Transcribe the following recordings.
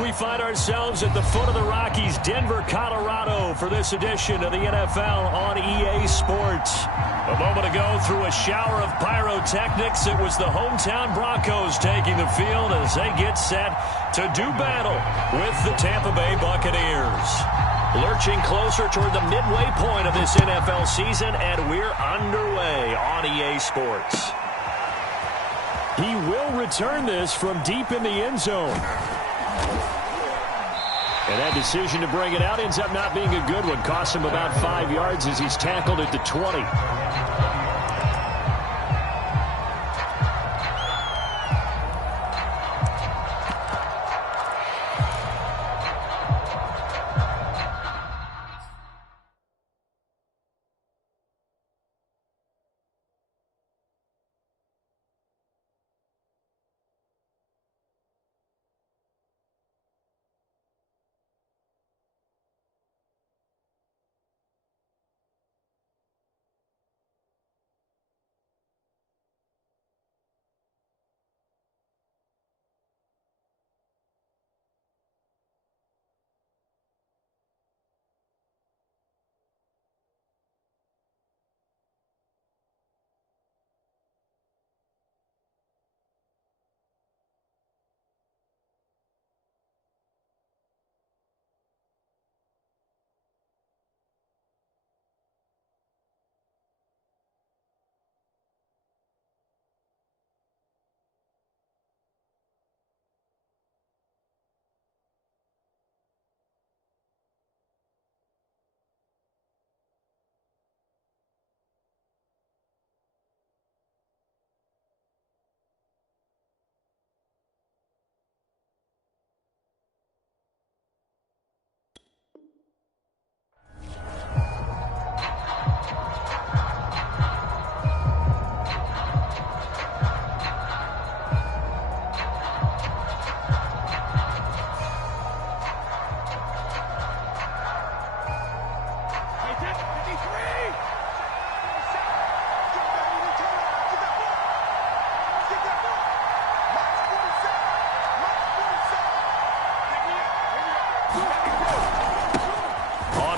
We find ourselves at the foot of the Rockies, Denver, Colorado, for this edition of the NFL on EA Sports. A moment ago, through a shower of pyrotechnics, it was the hometown Broncos taking the field as they get set to do battle with the Tampa Bay Buccaneers. Lurching closer toward the midway point of this NFL season, and we're underway on EA Sports. He will return this from deep in the end zone. And that decision to bring it out ends up not being a good one. Costs him about 5 yards as he's tackled at the 20.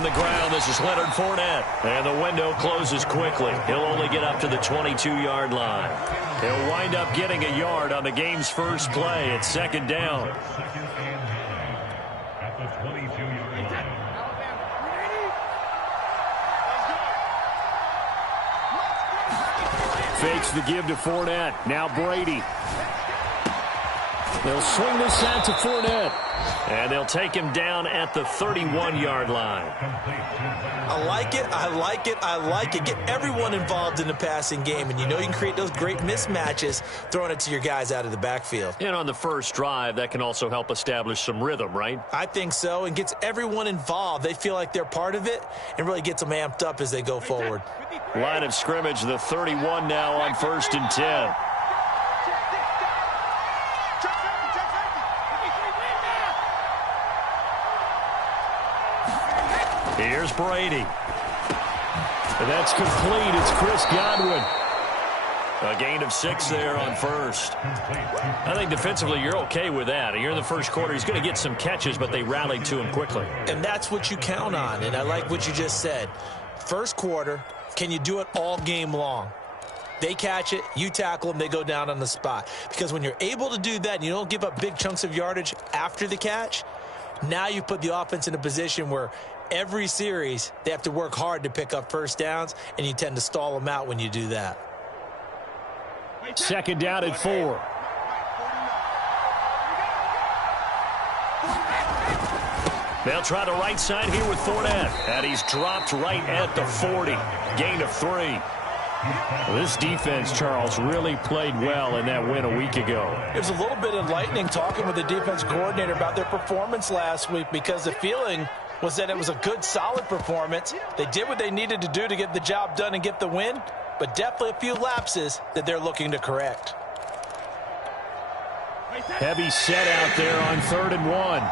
On the ground, this is Leonard Fournette. And the window closes quickly. He'll only get up to the 22-yard line. He'll wind up getting a yard on the game's first play. It's second down. At the 22-yard line. Fakes the give to Fournette. Now Brady. They'll swing this out to Fournette. And they'll take him down at the 31-yard line. I like it, I like it, I like it. Get everyone involved in the passing game, and you know you can create those great mismatches throwing it to your guys out of the backfield. And on the first drive, that can also help establish some rhythm, right? I think so, and gets everyone involved. They feel like they're part of it and really gets them amped up as they go forward. Line of scrimmage, the 31 now on 1st and 10. Here's Brady. And that's complete. It's Chris Godwin. A gain of 6 there on first. I think defensively you're okay with that. You're in the first quarter. He's going to get some catches, but they rallied to him quickly. And that's what you count on, and I like what you just said. First quarter, can you do it all game long? They catch it, you tackle them, they go down on the spot. Because when you're able to do that and you don't give up big chunks of yardage after the catch, now you put the offense in a position where every series they have to work hard to pick up first downs, and you tend to stall them out when you do that. Second down at 4. They'll try the right side here with Fournette. And he's dropped right at the 40. Gain of 3. Well, this defense, Charles, really played well in that win a week ago. It was a little bit enlightening talking with the defense coordinator about their performance last week, because the feeling was that it was a good, solid performance. They did what they needed to do to get the job done and get the win, but definitely a few lapses that they're looking to correct. Heavy set out there on 3rd and 1.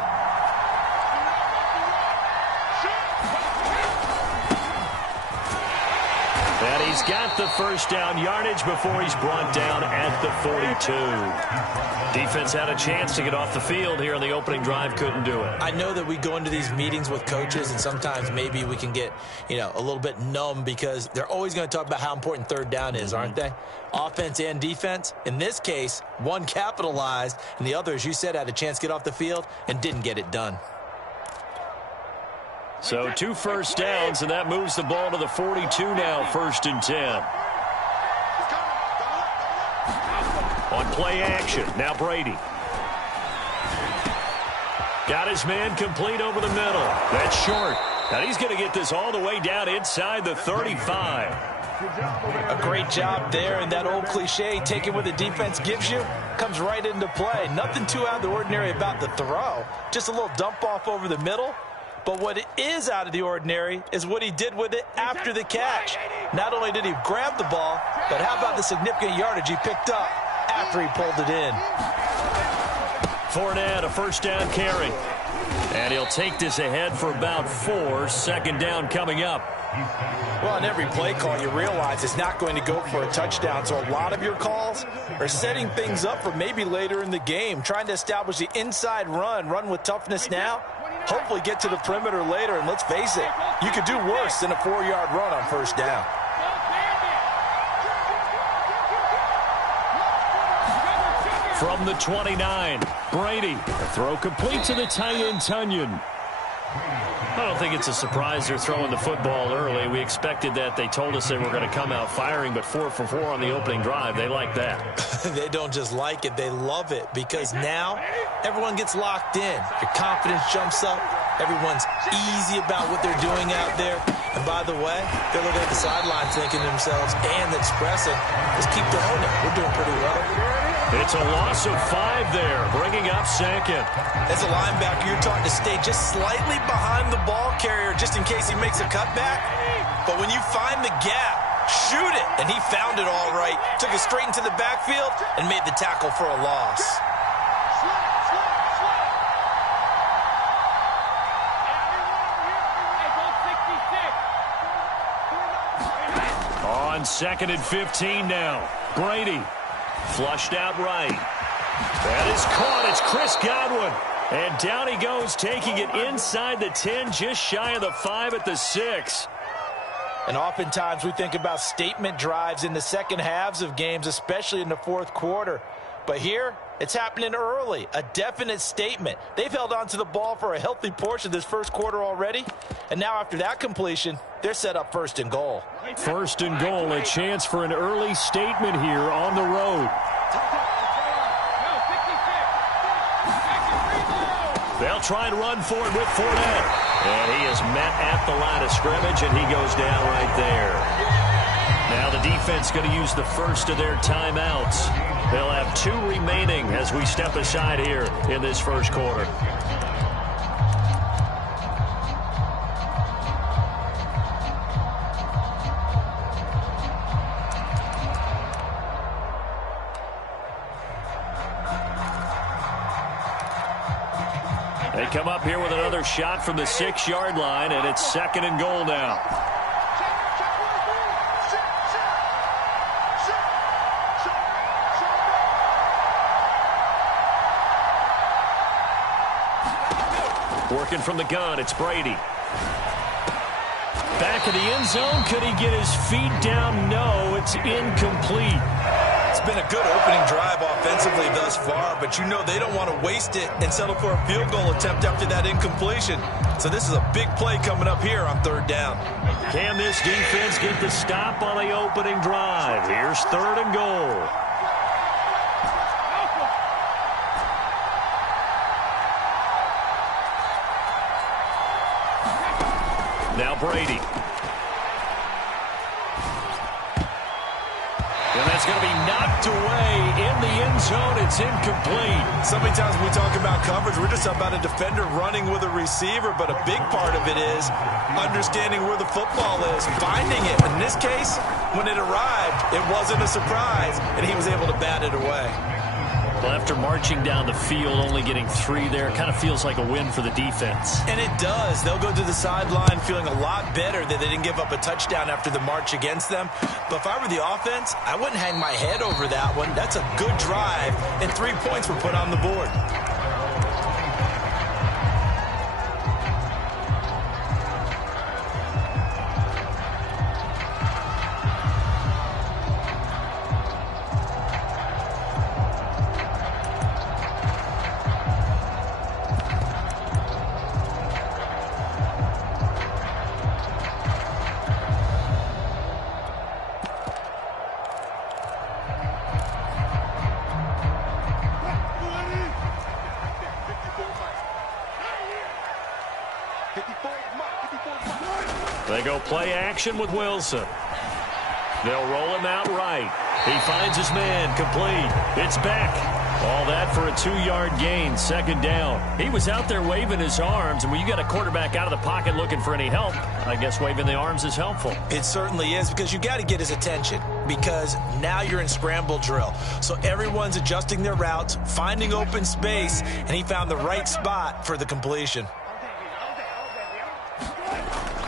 And he's got the first down yardage before he's brought down at the 42. Defense had a chance to get off the field here in the opening drive, couldn't do it. I know that we go into these meetings with coaches, and sometimes maybe we can get, a little bit numb because they're always going to talk about how important third down is, aren't they? Offense and defense. In this case, one capitalized, and the other, as you said, had a chance to get off the field and didn't get it done. So 2 first downs, and that moves the ball to the 42 now, 1st and 10. On play action, now Brady. Got his man complete over the middle. That's short. Now he's going to get this all the way down inside the 35. A great job there, and that old cliche, taking what the defense gives you, comes right into play. Nothing too out of the ordinary about the throw. Just a little dump off over the middle. But what is out of the ordinary is what he did with it after the catch. Not only did he grab the ball, but how about the significant yardage he picked up after he pulled it in. Fournette, a first down carry. And he'll take this ahead for about 4. 2nd down coming up. Well, on every play call, you realize it's not going to go for a touchdown. So a lot of your calls are setting things up for maybe later in the game, trying to establish the inside run with toughness now. Hopefully get to the perimeter later, and let's face it, you could do worse than a 4-yard run on 1st down. From the 29, Brady. A throw complete to the tight end, Tunyon. I don't think it's a surprise they're throwing the football early. We expected that. They told us they were going to come out firing, but 4 for 4 on the opening drive. They like that. They don't just like it, they love it, because now everyone gets locked in. Your confidence jumps up. Everyone's easy about what they're doing out there. And by the way, they're looking at the sideline thinking to themselves and expressing, let's keep throwing it. We're doing pretty well. It's a loss of 5 there, bringing up 2nd. As a linebacker, you're taught to stay just slightly behind the ball carrier just in case he makes a cutback. But when you find the gap, shoot it. And he found it all right. Took it straight into the backfield and made the tackle for a loss. On 2nd and 15 now. Brady. Flushed out right. That is caught. It's Chris Godwin. And down he goes, taking it inside the 10, just shy of the 5 at the 6. And oftentimes we think about statement drives in the second halves of games, especially in the 4th quarter. But here, it's happening early. A definite statement. They've held on to the ball for a healthy portion of this 1st quarter already. And now after that completion, they're set up 1st and goal. 1st and goal, a chance for an early statement here on the road. They'll try and run for it with Fournette. And he is met at the line of scrimmage, and he goes down right there. Now the defense going to use the first of their timeouts. They'll have 2 remaining as we step aside here in this 1st quarter. They come up here with another shot from the 6-yard line, and it's 2nd and goal now. Working from the gun, it's Brady. Back in the end zone, could he get his feet down? No, it's incomplete. It's been a good opening drive offensively thus far, but you know they don't want to waste it and settle for a field goal attempt after that incompletion. So this is a big play coming up here on 3rd down. Can this defense get the stop on the opening drive? Here's 3rd and goal. Now Brady. And that's going to be knocked away in the end zone. It's incomplete. So many times when we talk about coverage, we're just about a defender running with a receiver, but a big part of it is understanding where the football is, finding it. In this case, when it arrived, it wasn't a surprise, and he was able to bat it away. Well, after marching down the field, only getting 3 there, kind of feels like a win for the defense. And it does. They'll go to the sideline feeling a lot better that they didn't give up a touchdown after the march against them. But if I were the offense, I wouldn't hang my head over that one. That's a good drive, and 3 points were put on the board. They go play action with Wilson. They'll roll him out right. He finds his man, complete. It's back. All that for a 2-yard gain, 2nd down. He was out there waving his arms, and when you got a quarterback out of the pocket looking for any help, I guess waving the arms is helpful. It certainly is, because you got to get his attention, because now you're in scramble drill. So everyone's adjusting their routes, finding open space, and he found the right spot for the completion.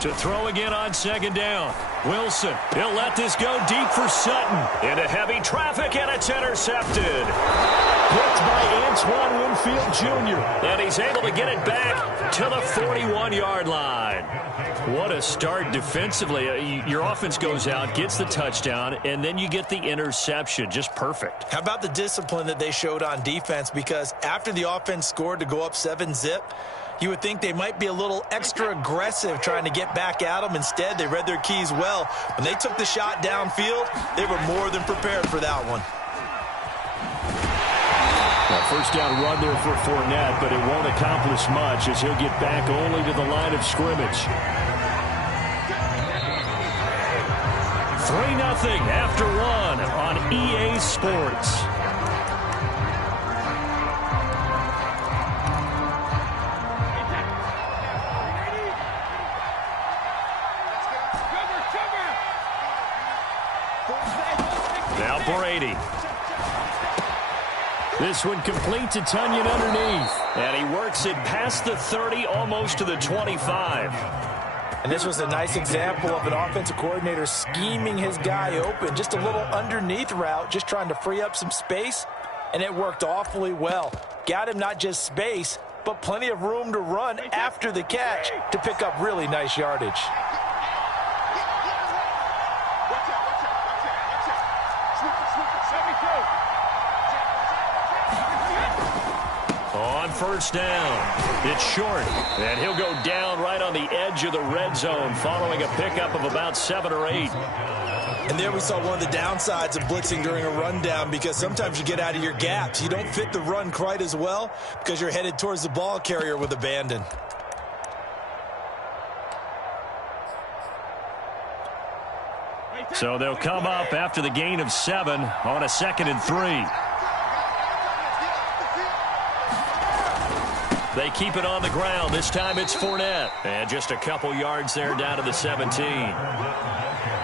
To throw again on 2nd down. Wilson, he'll let this go deep for Sutton. Into heavy traffic, and it's intercepted. Picked by Antoine Winfield Jr. And he's able to get it back to the 41-yard line. What a start defensively. Your offense goes out, gets the touchdown, and then you get the interception. Just perfect. How about the discipline that they showed on defense? Because after the offense scored to go up 7-zip, you would think they might be a little extra aggressive trying to get back at them. Instead, they read their keys well. When they took the shot downfield, they were more than prepared for that one. First down run there for Fournette, but it won't accomplish much as he'll get back only to the line of scrimmage. 3-0 after 1 on EA Sports. Now Brady. This one complete to Tunyon underneath. And he works it past the 30, almost to the 25. And this was a nice example of an offensive coordinator scheming his guy open. Just a little underneath route, just trying to free up some space. And it worked awfully well. Got him not just space, but plenty of room to run after the catch to pick up really nice yardage. On first down, it's short, and he'll go down right on the edge of the red zone following a pickup of about 7 or 8. And there we saw one of the downsides of blitzing during a rundown, because sometimes you get out of your gaps. You don't fit the run quite as well because you're headed towards the ball carrier with abandon. So they'll come up after the gain of 7 on a 2nd and 3. They keep it on the ground. This time it's Fournette. And just a couple yards there down to the 17.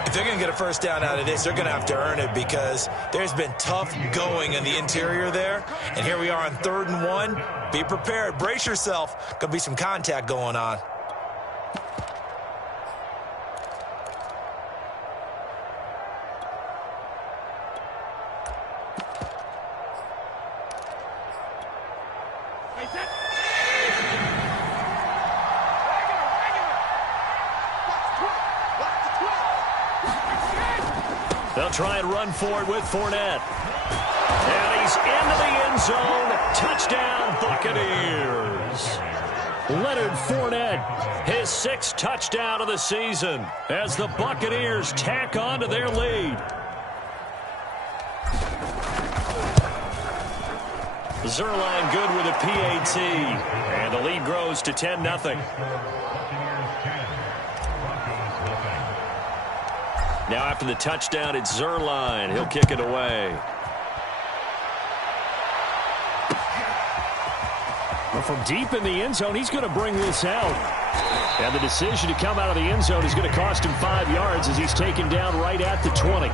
If they're going to get a first down out of this, they're going to have to earn it, because there's been tough going in the interior there. And here we are on 3rd and 1. Be prepared. Brace yourself. Going to be some contact going on. They'll try and run for it with Fournette. And he's into the end zone. Touchdown, Buccaneers. Leonard Fournette, his 6th touchdown of the season as the Buccaneers tack on to their lead. Zerline good with a PAT. And the lead grows to 10-0. Now after the touchdown, it's Zerline. He'll kick it away. Well, from deep in the end zone, he's going to bring this out. And the decision to come out of the end zone is going to cost him 5 yards as he's taken down right at the 20.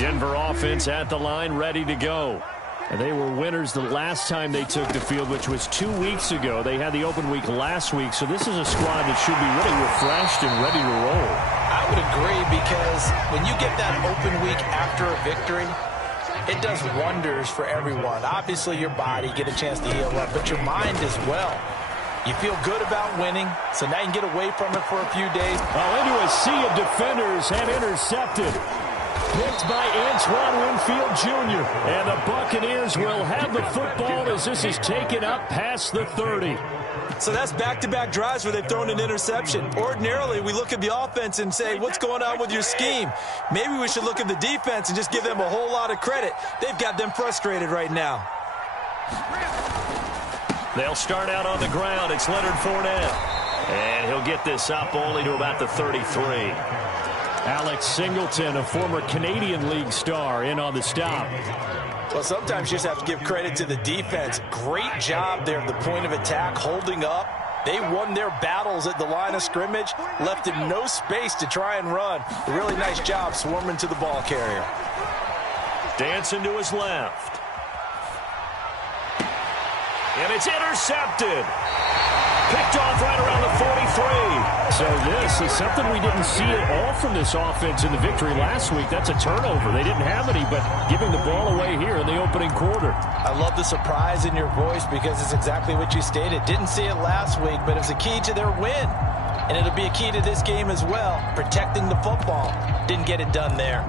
Denver offense at the line, ready to go. And they were winners the last time they took the field, which was 2 weeks ago. They had the open week last week, so this is a squad that should be really refreshed and ready to roll. I would agree, because when you get that open week after a victory, it does wonders for everyone. Obviously, your body get a chance to heal up, but your mind as well. You feel good about winning, so now you can get away from it for a few days. Into a sea of defenders and intercepted. Picked by Antoine Winfield Jr. And the Buccaneers will have the football as this is taken up past the 30. So that's back-to-back drives where they've thrown an interception. Ordinarily, we look at the offense and say, what's going on with your scheme? Maybe we should look at the defense and just give them a whole lot of credit. They've got them frustrated right now. They'll start out on the ground. It's Leonard Fournette. And he'll get this up only to about the 33. Alex Singleton, a former Canadian League star, in on the stop. Well, sometimes you just have to give credit to the defense. Great job there at the point of attack, holding up. They won their battles at the line of scrimmage, left him no space to try and run. A really nice job swarming to the ball carrier. Dancing to his left. And it's intercepted. Picked off right around the 43. So this is something we didn't see at all from this offense in the victory last week. That's a turnover. They didn't have any, but giving the ball away here in the opening quarter. I love the surprise in your voice, because it's exactly what you stated. Didn't see it last week, but it was a key to their win. And it'll be a key to this game as well, protecting the football. Didn't get it done there.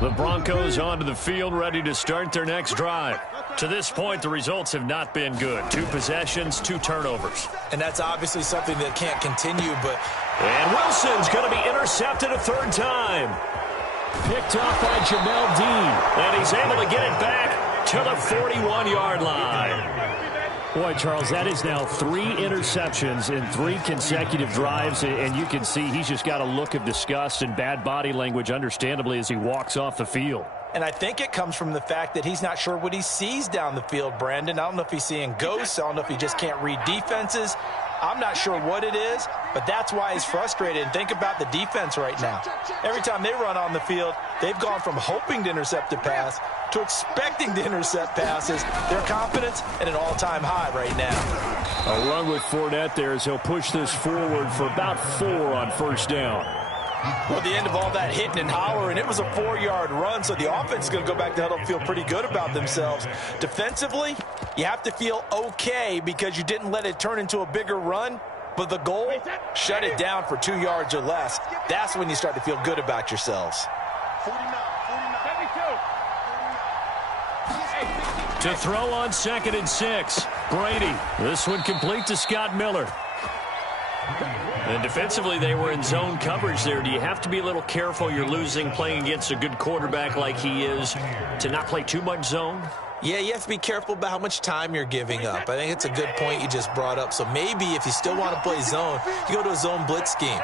The Broncos onto the field, ready to start their next drive. To this point, the results have not been good. 2 possessions, 2 turnovers. And that's obviously something that can't continue, but... And Wilson's going to be intercepted a 3rd time. Picked off by Jamel Dean. And he's able to get it back to the 41-yard line. Boy, Charles, that is now 3 interceptions in 3 consecutive drives, and you can see he's just got a look of disgust and bad body language, understandably, as he walks off the field. And I think it comes from the fact that he's not sure what he sees down the field, Brandon. I don't know if he's seeing ghosts. I don't know if he just can't read defenses. I'm not sure what it is, but that's why he's frustrated. And think about the defense right now. Every time they run on the field, they've gone from hoping to intercept a pass to expecting to intercept passes. Their confidence at an all-time high right now. A run with Fournette there as he'll push this forward for about 4 on 1st down. Well, at the end of all that hitting and hollering, it was a 4-yard run, so the offense is going to go back to huddle and feel pretty good about themselves. Defensively, you have to feel okay because you didn't let it turn into a bigger run, but the goal, shut it down for 2 yards or less. That's when you start to feel good about yourselves. To throw on 2nd and 6, Brady. This one complete to Scott Miller. And defensively, they were in zone coverage there. Do you have to be a little careful? You're losing playing against a good quarterback like he is to not play too much zone? Yeah, you have to be careful about how much time you're giving up. I think it's a good point you just brought up. So maybe if you still want to play zone, you go to a zone blitz scheme.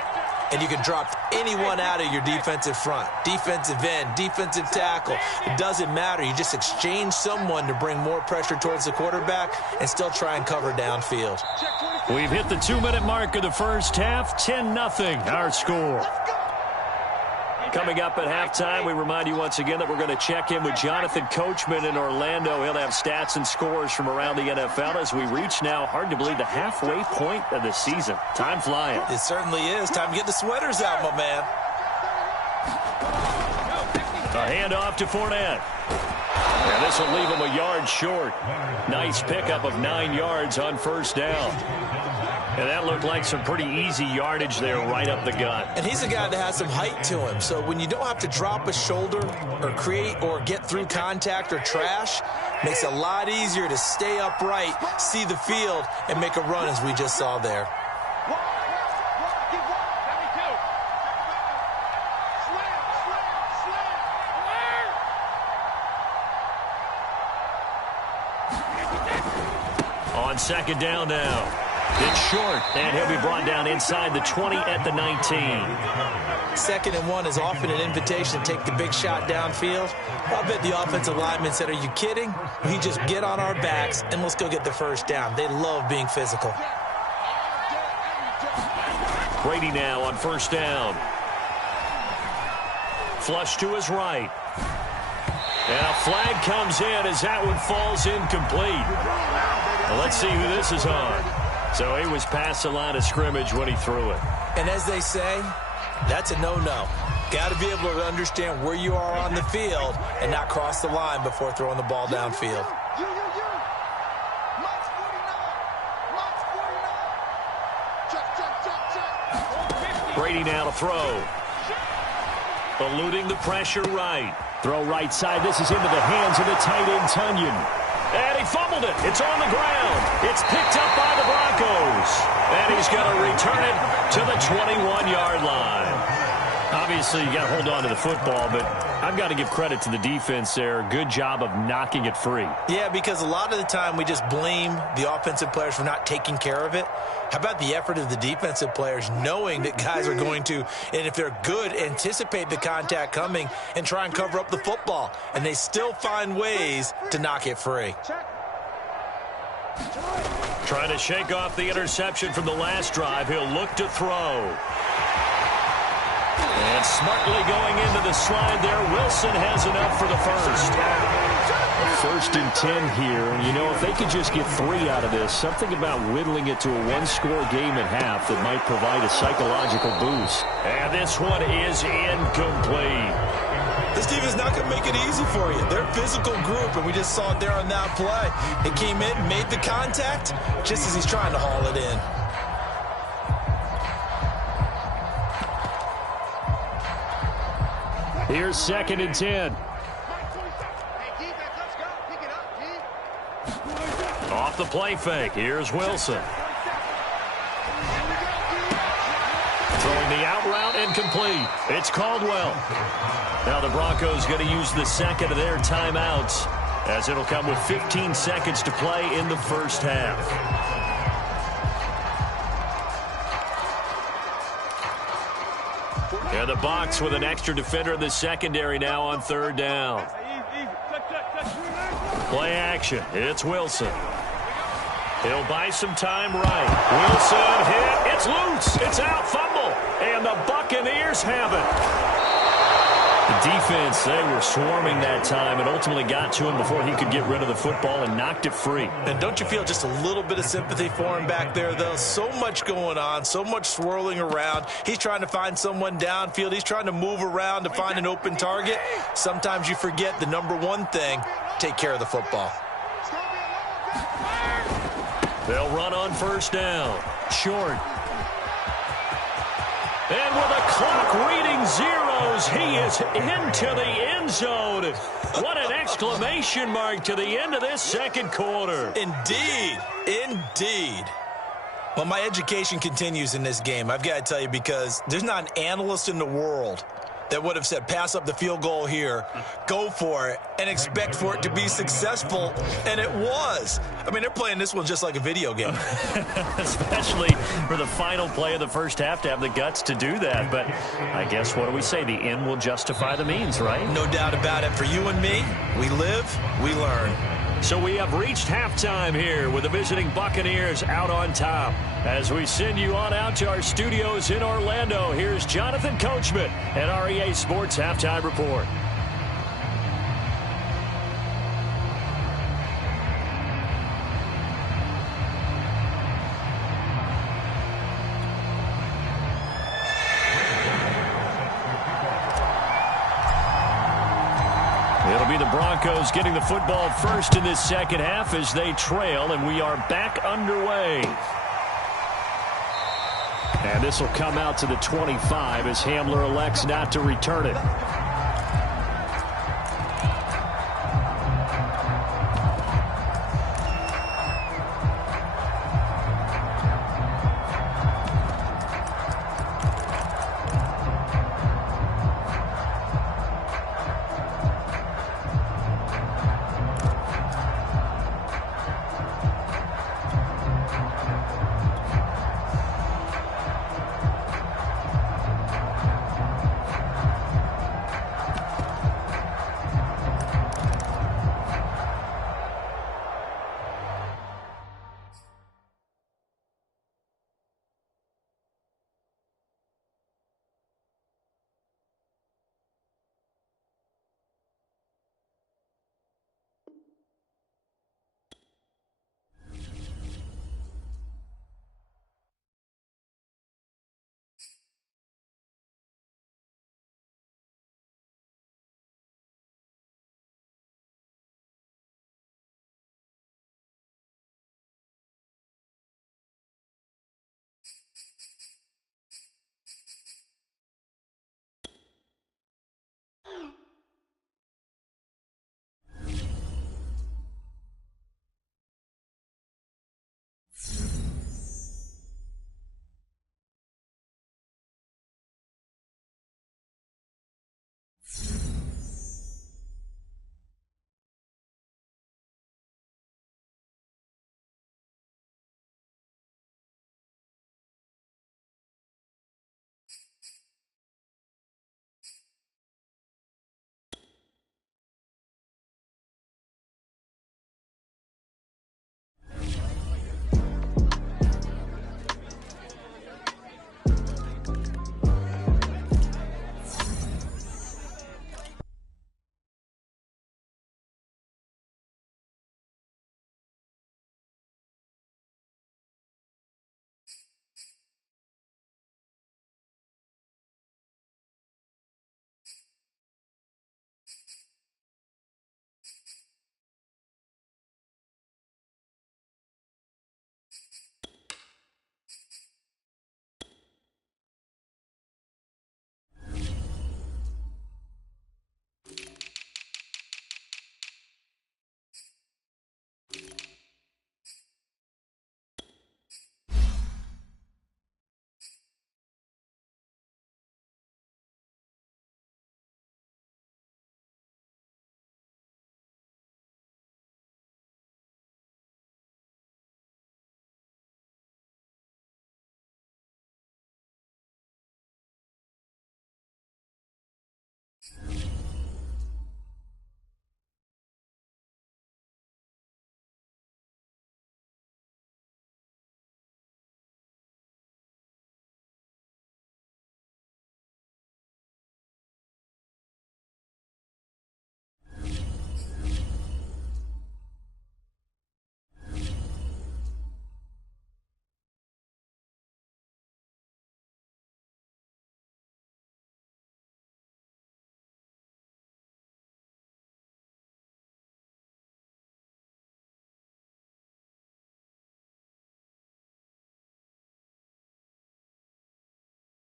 And you can drop anyone out of your defensive front, defensive end, defensive tackle. It doesn't matter. You just exchange someone to bring more pressure towards the quarterback and still try and cover downfield. We've hit the 2-minute mark of the first half. 10-0 our score. Coming up at halftime, we remind you once again that we're going to check in with Jonathan Coachman in Orlando. He'll have stats and scores from around the NFL as we reach now, hard to believe, the halfway point of the season. Time flying. It certainly is. Time to get the sweaters out, my man. A handoff to Fournette. And this will leave him a yard short. Nice pickup of 9 yards on 1st down. And that looked like some pretty easy yardage there right up the gut. And he's a guy that has some height to him. So when you don't have to drop a shoulder or create or get through contact or trash, makes it a lot easier to stay upright, see the field, and make a run as we just saw there. On 2nd down now. It's short, and he'll be brought down inside the 20 at the 19. 2nd and 1 is often an invitation to take the big shot downfield. I bet the offensive lineman said, are you kidding? We just get on our backs and let's go get the 1st down. They love being physical. Brady now on 1st down. Flush to his right. And a flag comes in as that one falls incomplete. Well, let's see who this is on. So he was past the line of scrimmage when he threw it. And as they say, that's a no-no. Got to be able to understand where you are on the field and not cross the line before throwing the ball downfield. Brady now to throw. Eluding the pressure right. Throw right side. This is into the hands of the tight end, Tunyon. And he fumbled it. It's on the ground. It's picked up by the Broncos. And he's going to return it to the 21-yard line. Obviously, you got to hold on to the football, but I've got to give credit to the defense there. Good job of knocking it free. Yeah, because a lot of the time we just blame the offensive players for not taking care of it. How about the effort of the defensive players knowing that guys are going to, and if they're good, anticipate the contact coming and try and cover up the football. And they still find ways to knock it free. Trying to shake off the interception from the last drive. He'll look to throw. And smartly going into the slide there, Wilson has enough for the first. 1st and 10 here, and you know, if they could just get 3 out of this, something about whittling it to a one-score game at half that might provide a psychological boost. And this one is incomplete. This team is not going to make it easy for you. They're a physical group, and we just saw it there on that play. It came in, made the contact, just as he's trying to haul it in. Here's 2nd and 10. Off the play fake. Here's Wilson. Throwing the out route incomplete. It's Caldwell. Now the Broncos going to use the second of their timeouts as it'll come with 15 seconds to play in the first half. And the box with an extra defender in the secondary now on 3rd down. Play action. It's Wilson. He'll buy some time right. Wilson hit. It's loose. It's out. Fumble. And the Buccaneers have it. The defense, they were swarming that time and ultimately got to him before he could get rid of the football and knocked it free. And don't you feel just a little bit of sympathy for him back there, though? So much going on, so much swirling around. He's trying to find someone downfield. He's trying to move around to find an open target. Sometimes you forget the number one thing, take care of the football. They'll run on 1st down. Short. And with a clock reading zeros, he is into the end zone. What an exclamation mark to the end of this 2nd quarter. Indeed. Indeed. Well, my education continues in this game. I've got to tell you, because there's not an analyst in the world that would have said pass up the field goal here, go for it, and expect for it to be successful, and it was. I mean, they're playing this one just like a video game. Especially for the final play of the first half to have the guts to do that. But I guess, what do we say? The end will justify the means, right? No doubt about it. For you and me, we live, we learn. So we have reached halftime here with the visiting Buccaneers out on top. As we send you on out to our studios in Orlando, here's Jonathan Coachman at our EA Sports Halftime Report. It'll be the Broncos getting the football first in this second half as they trail, and we are back underway. And this will come out to the 25 as Hamler elects not to return it.